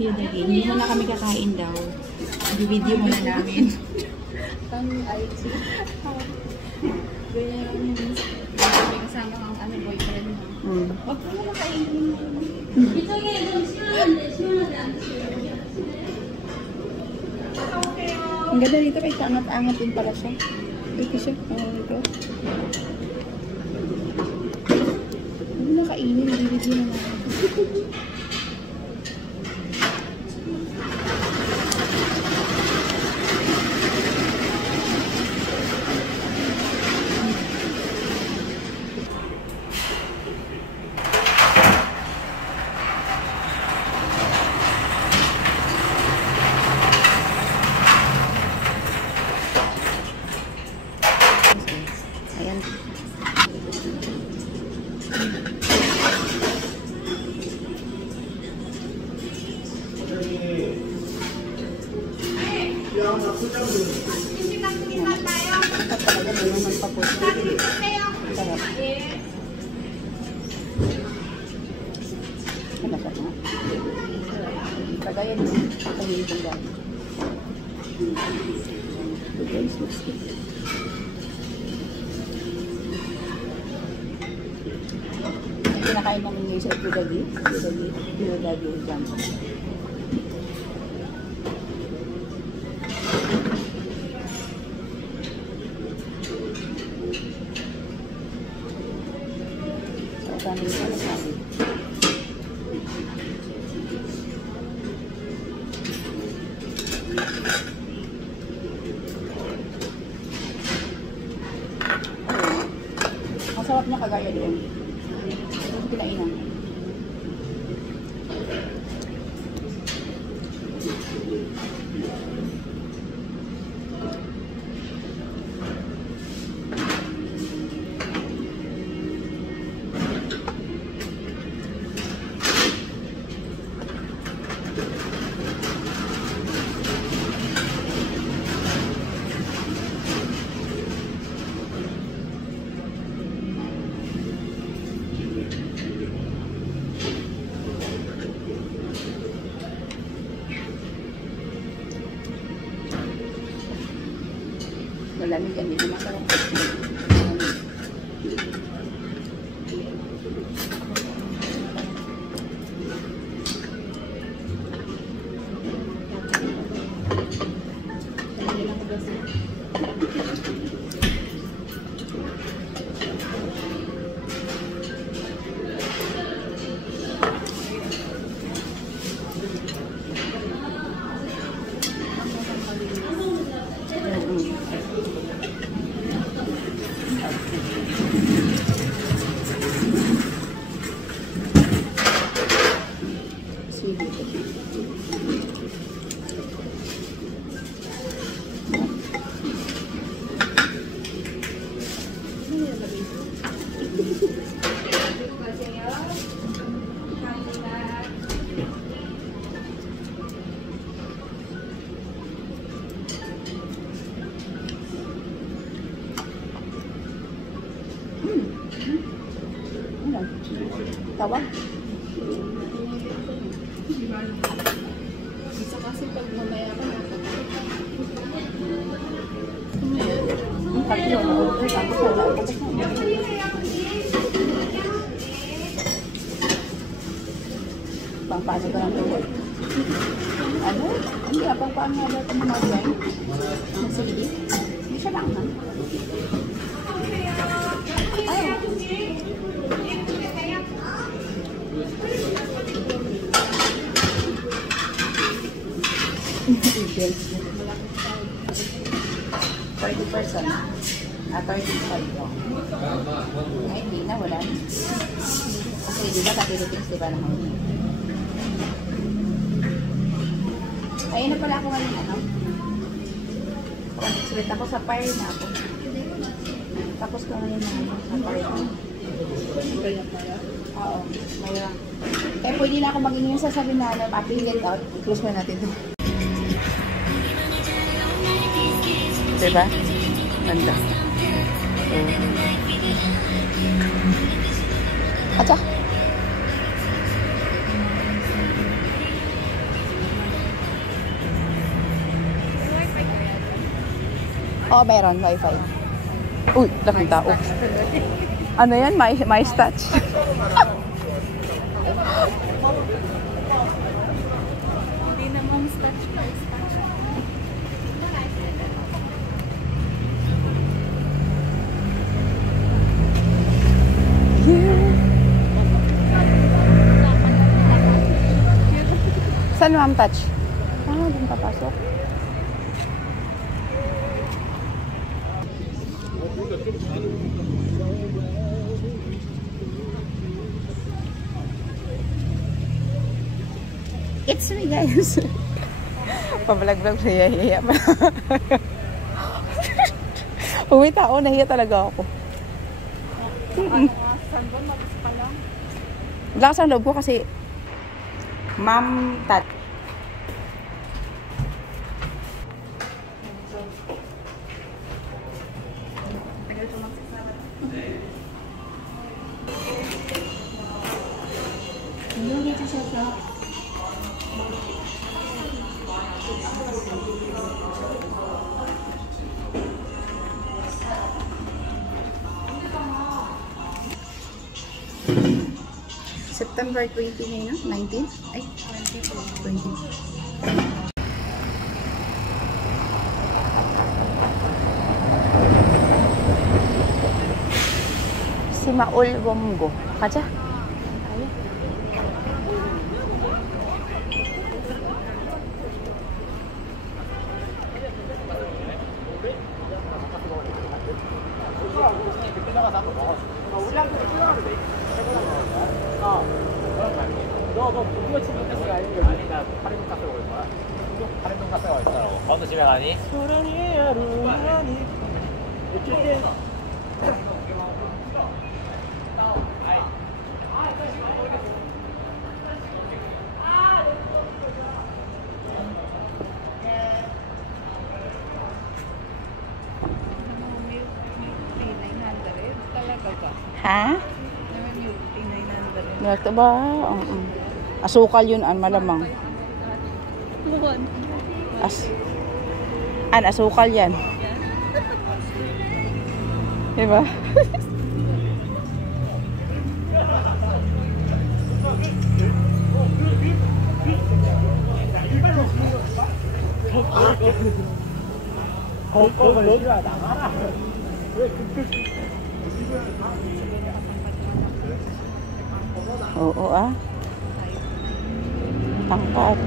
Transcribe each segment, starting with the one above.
Kuya Dagi, hindi mo na kami kakain daw. Video mo na namin. Ang IT. Ganyan lang yun. May kasama ang ano, boyfriend mo. Huwag mo na kainin. Ang ganda dito kay angat-angat din pala siya. Ito siya. Ito. Huwag mo na kainin. Video na namin. Ayan. Talaga ba yung magpaputi? Sarap. Masarap na. Kagaya nyo, pagkahilig lang. Guys, let's get it. Kinakain namin ngayon sa Pudagi. Pudagi jam. So, kami yung alasabi. Ang sarap niya kagaya doon. Pinainan. Malamig yan, hindi masarap. Tawag? Isa kasi pag mamaya ka na. Ang tatlo na order. Tapos wala. Tapos na. Pangpaano ka ng tuwag? Ano? Hindi ah. Pangpaano nga daw ito mga dyan? Ang CD? Hindi siya lang ha? Ay! Events. 40%. 35 daw. Ay, hindi na. Wala na. Kasi di ba ka-Philippines, di ba naman? Ayun na pala ako ngayon, ano? Concentrate ako sa fire na ako. Tapos ko ngayon na sa fire na. Ganyan pala? Oo. Mayroon. Kaya pwede na ako maging yung sasabihin na affiliate out. I-close mo natin ito. Diba? Ganda. Atsa. Oh, meron. Wi-Fi. Uy, laking tao. Ano yan? My touch. Hindi na mom's touch. Saan ma'am touch? Ah, dun papasok. It's me guys. Pabalag-vlog siya. Hiya pa. Pag may tao, nahiya talaga ako. Sanban, mabis pa lang. Lakas ang loob ko kasi ma'am tat. Tagal ko magsasara. Yung dito siya ka. September 20 ngayon, 19? Ay, 20. Si Maul Gomgo. Kacha? 너 그거 치면 가스가 아닌 게 아니 나 파리동 카페 올 거야. 파리동 카페 와 있더라고. 어느 집에 가니? 소란이 아루하니. 이렇게 Ha? Milk tea 900. Milk ba? Asukal yun, malamang. Asukal yan. Diba? Oo tangkad.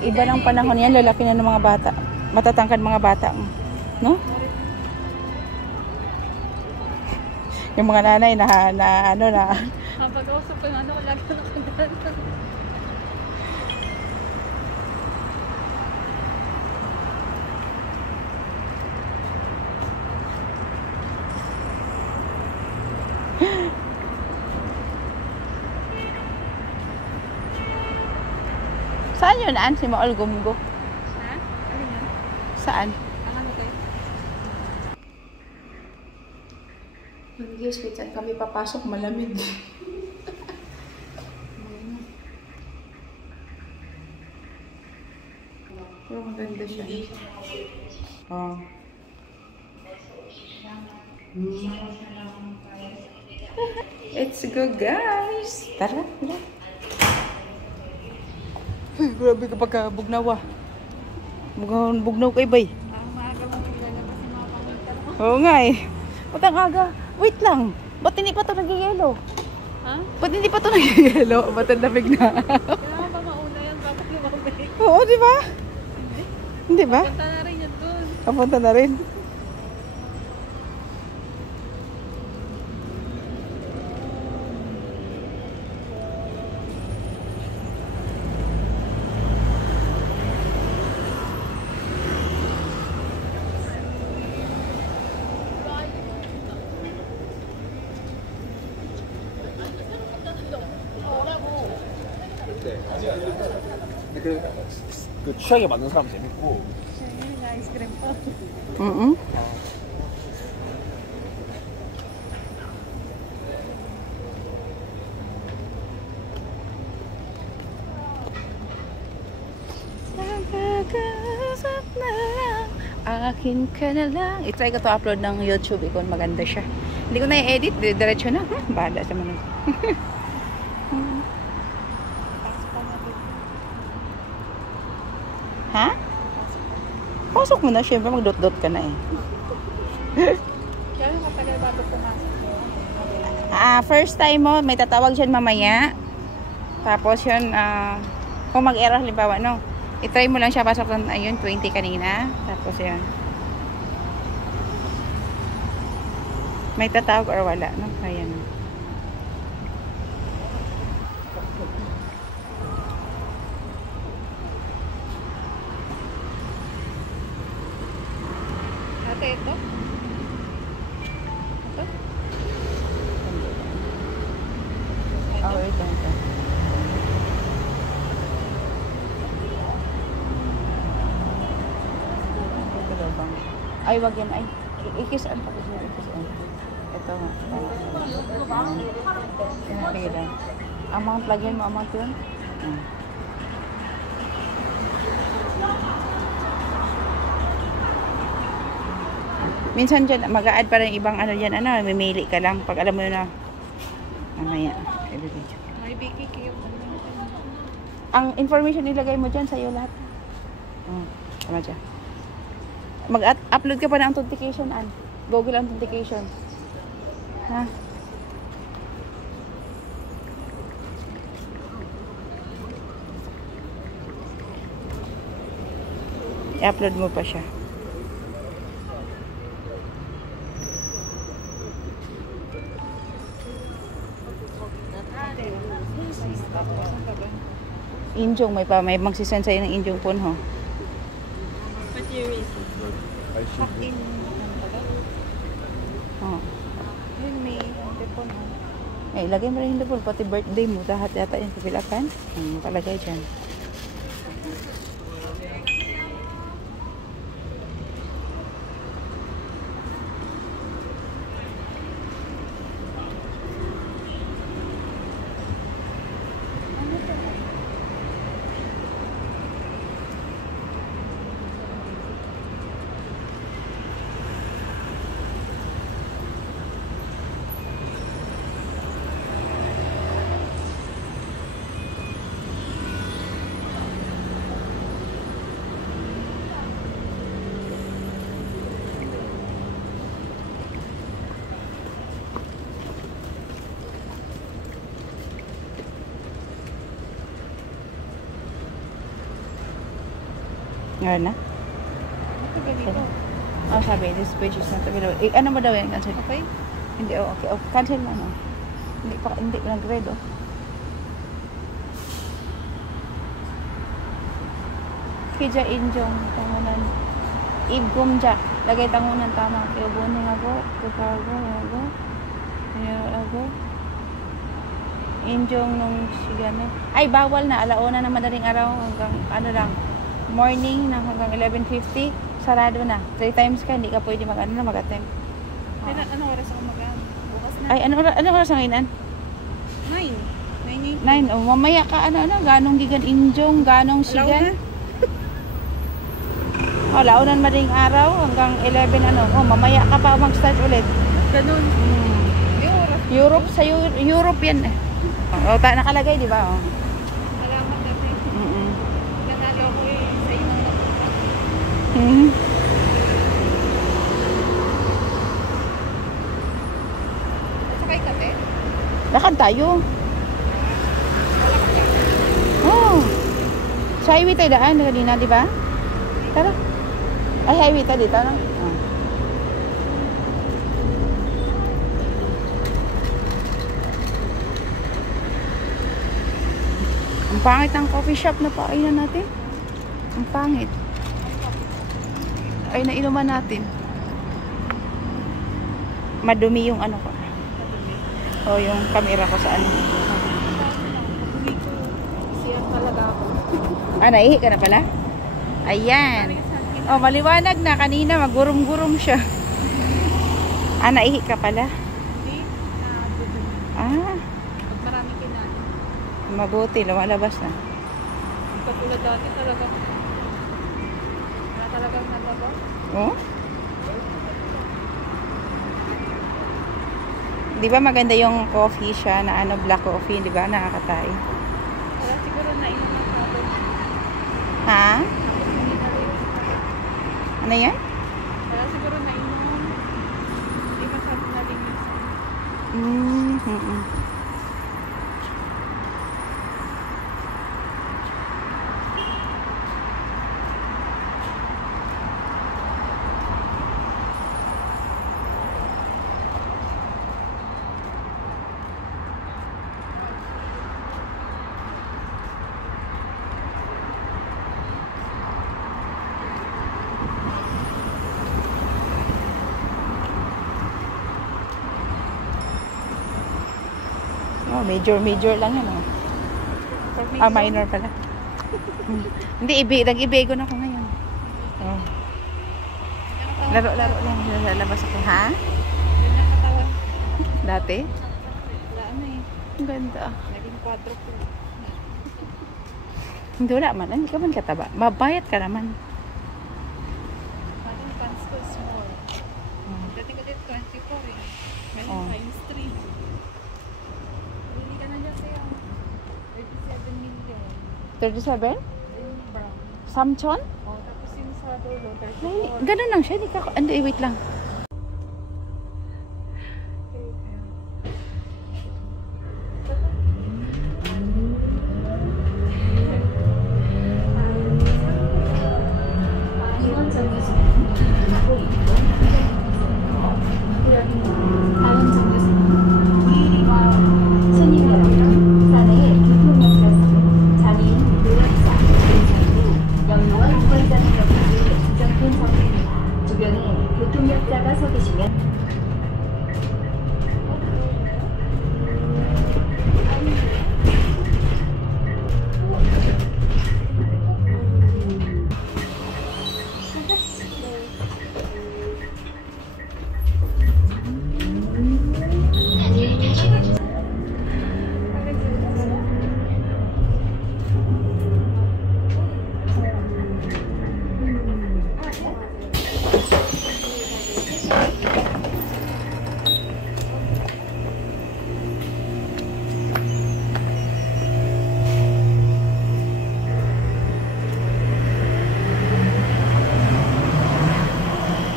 Iba ng panahon yan, lalaki na ng mga bata. Matatangkad mga bata. No? Yung mga nanay na Pag-usap ko na lagi na nakagana. Saan yun, An? Si Maul Gumgo? Ha? Ano yan? Saan? Ano kayo? Guys, wait, saan kami papasok? Malamig. Pero maganda siya. Oh. Let's go, guys! Tara, tara. Uy, grabe kapag bugnaw ah. Bugnaw kay bay. Ang maaga mo lalabas yung mga pangita mo. Oo nga eh. Ba't ang aga? Wait lang. Ba't hindi pa ito nag-yellow? Ha? Ba't hindi pa ito nag-yellow? Ba't ang lamig na? Kaya ba mauna yan? Bakit lumabalik? Oo, di ba? Hindi ba? Punta na rin yan dun. Kapunta na rin. 그 취향에 맞는 사람 재밌고. Ayun, ice cream pa. Kausap na lang, akin ka na lang. I-try ko to upload ng YouTube kung maganda siya. Hindi ko na i-edit, diretso na. Bahala sa mga. Ha? Pasok mo na, syempre mag-dot-dot ka na eh. Kaya matagal bago pumasok ko. First time mo, may tatawag dyan mamaya. Tapos yun, kung mag-error, halimbawa, no? I-try mo lang siya, pasok ng, ayun, 20 kanina. Tapos yun. May tatawag or wala, no? Ayan. Ate, ito? Ito? Oh, wait lang ito. Ito daw bang? Ay, wag yan. Ay, ikisan pa ko siya. Ikisan. Ito nga. Sige lang. Amount, lagyan mo amount yun. Minsan dyan, mag-a-add pa rin ibang ano dyan, ano, mamili ka lang. Pag alam mo na, mamaya. May biki kayo. Ang information nilagay mo dyan, sa'yo lahat. Tama dyan. Mag-upload ka pa ng authentication, Google authentication. Ha? I-upload mo pa siya. Injong, may magsisend sa'yo ng Injong phone, ho. What year is it? Fuck in. Oh. Yun, may antipon. Eh, lagay mo rin yung phone, pati birthday mo, lahat yata yung kapilakan. Ang palagay dyan. Ngayon na? Ito ganito. Oh, sabi, this page is not available. Eh, ano mo daw yan? Cancel. Okay? Hindi, okay. Oh, cancel mo, no? Hindi pa nag-read, oh. Kija Injong, tangunan. Ibgumja. Lagay tangunan tama. Kiubunin ako. Kukago, ako. Ako. Injong nung sigano. Ay, bawal na. Alauna na madaling araw hanggang ano lang. Morning na hanggang 11:50. Sarado na. 3 times ka. Hindi ka pwede mag-attend. Kailan, anong oras ako mag-ano? Bukas na. Ay, ano oras ang inan? 9. 9. 9. Oh, mamaya ka, ganong gigan Injong, ganong Alaw sigan. na. Oh, launan madaling araw hanggang 11 mamaya ka pa mag-start ulit. Ganun. Yung oras. Europe, sa Europe yan eh. Oh, nakalagay, di ba? Oh. Salamat dati. Nanalo ako sa inyo. Sakay ka, te? Lakad tayo. Oh. Sa highway tayo daan kanina, di ba? Tara. Ay, highway tayo dito, no? Oh. Ang pangit ng coffee shop na painan natin. Ang pangit. Ay, nainuman natin. Madumi yung ano ko. O, yung camera ko sa ano. Siya talaga ako. Naihi ka na pala? Ayan. O, maliwanag na. Kanina, magurum-gurum siya. Naihi ka pala? Hindi. Pag marami kinain. Mabuti. Lumalabas na. Katulad dati talaga. talagang nagbago. Oh? Di ba maganda yung coffee siya na ano, black coffee, di ba? Nakakatay. Wala siguro na inom ng tabo. Ha? Tapos hindi na rin. Ano yan? Wala siguro na inom. Hindi masyado nalinis. Mm-hmm. Oh, major lang yan, oh. For me, Ah, minor pala. Hindi, nag-ibego na ako ngayon. Oh. Laro lang. Lalabas ako, ha? yun ang katawan. Dati? Wala ano eh. Ang ganda. Naging quadruple. Hindi, wala man. Hindi ka man kataba. Mabayat ka naman. Parang pants ko small. Dating ko dito 24 eh. Ngayon Oh. times 3. Hindi ka na dyan sa'yo. 37 million. 37? Yung brown. Samchon? Oh, tapos yung sa dulo, Ay, 34. ganun lang siya. Hindi ka... Hindi, wait lang. 이번 정류소는 가고 있는 다음 정류소는 우이리와 손님 여러분, 사내의 교통역사선 장애인, 노약자, 임산부, 영유아 유권자 등에게 지정된 정비입니다. 주변에 교통역자가 서 계시면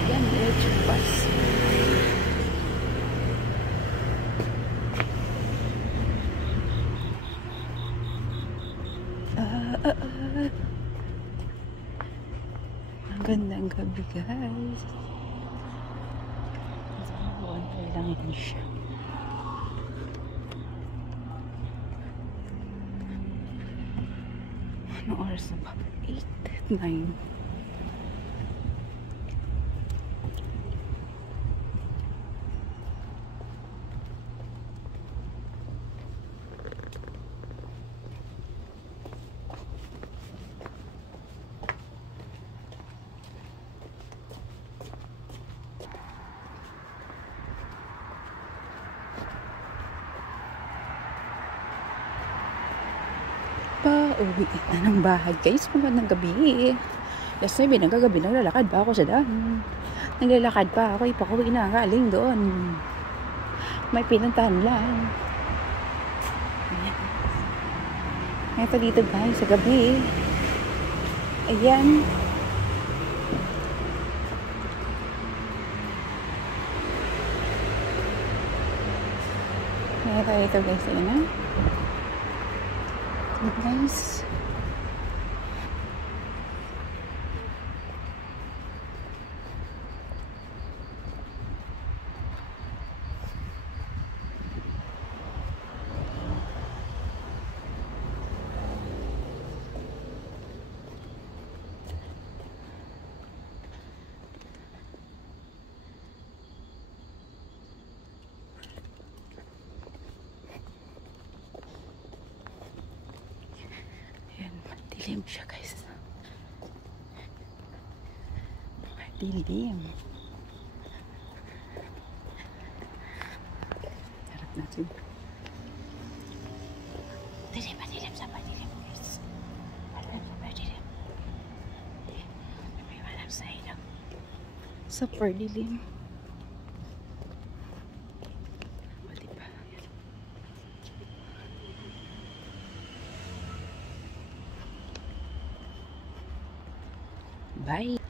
Yan, medyo bus. Ang gandang gabi, guys. Wonder lang yun siya. Anong oras na ba? 8, 9. Pauwi na ng bahay, guys. Magandang gabi. Last time, nagagabi, naglalakad pa ako sa daan. Naglalakad pa ako, ipakuwi na galing doon. May pinuntahan lang. Ayan. Ito dito, guys, sa gabi. Ayan. Ito, guys. Ayan na. Guys. Dilim siya, guys. Dilim. Harap natin. Dilim, dilim. Sama dilim, guys. Dilim. May walang super dilim. O, diba? Bye!